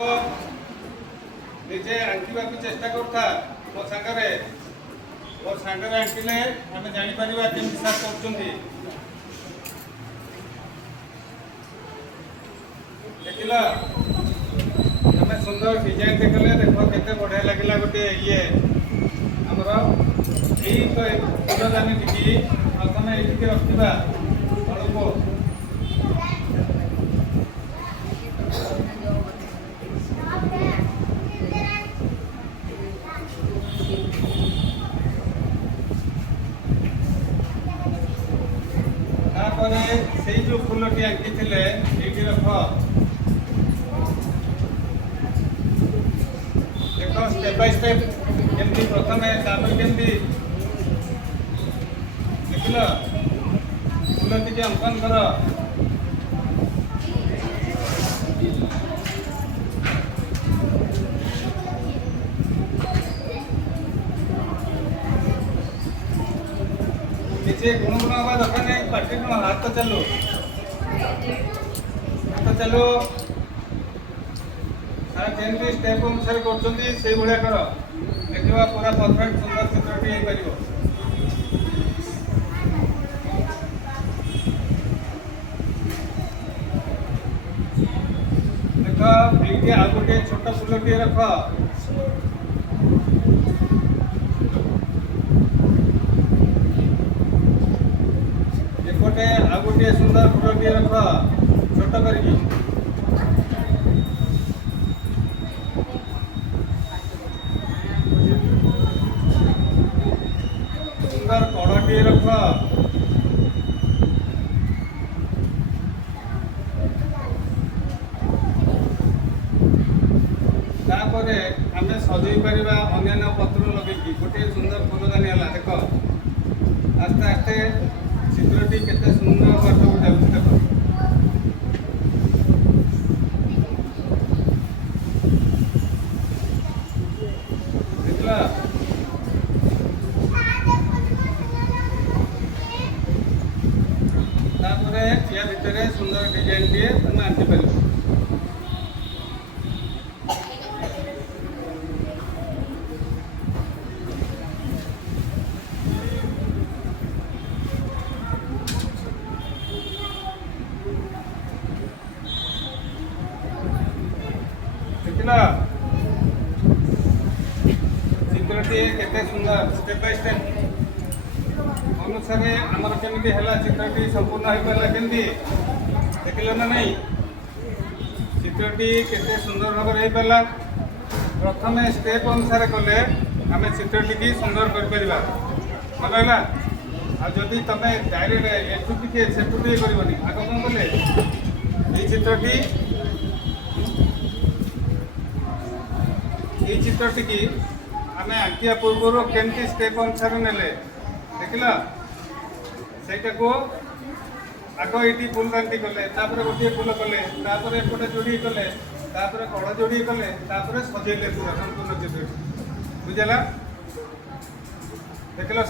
निजे आंकिबा चेष्टा करता मो सांगरे आंकिले आम जापर केमती सार कर देखिल आम सुंदर डिजाइन देखले देख के बढ़िया लगे गोटे ये आमर यही फूलदानी टी प्रथम ये रखा अल्प से जो फूलटी आंकी थे ये रख देख स्टेप बाय स्टेप केमती प्रथम केमती देखिल फूलटी के अंकन कर किसी गुणगुण हवा दरकार नहीं पार्टी गुण हाथ चलो सारा केमती स्टेप अनुसार कर देखा पूरा परफेक्ट सुंदर चित्रटी हो पार देख ये आ गोटे छोट फूलटी रख एपटे आ गोटे सुंदर फूलटी रख छोट करके सुंदर कड़टी रख तापर आम सजई पार अन्य पत्र लगे गोटे सुंदर फूलदानी है देख आस्ते आस्ते चित्रटी केते सुंदर बात जाऊँ देख देखला तापर या भितर सुंदर डिजाइन दिए तुम आंकी पार चित्रटी केते सुंदर स्टेप बाय स्टेप अनुसार आमर केमती है चित्रटी संपूर्ण हो पारा केमती देखिल ना नहीं चित्रटी केते सुंदर भाव हो पारा प्रथम स्टेप अनुसार कले आम चित्रटी की सुंदर कर भल है आदि तुम डायरेक्ट एठू टे सेठू टे करनी आग कौन कले ये चित्रटी की आम आंकिया पूर्व केमती स्टेप अनुसार नेले देखिल से आग ये फूलदानी कले गोटे फूल कले एपटे जोड़ी कले कड़ जोड़ी कले सजेले पूरा संपूर्ण चित्र बुझेगा देखिल।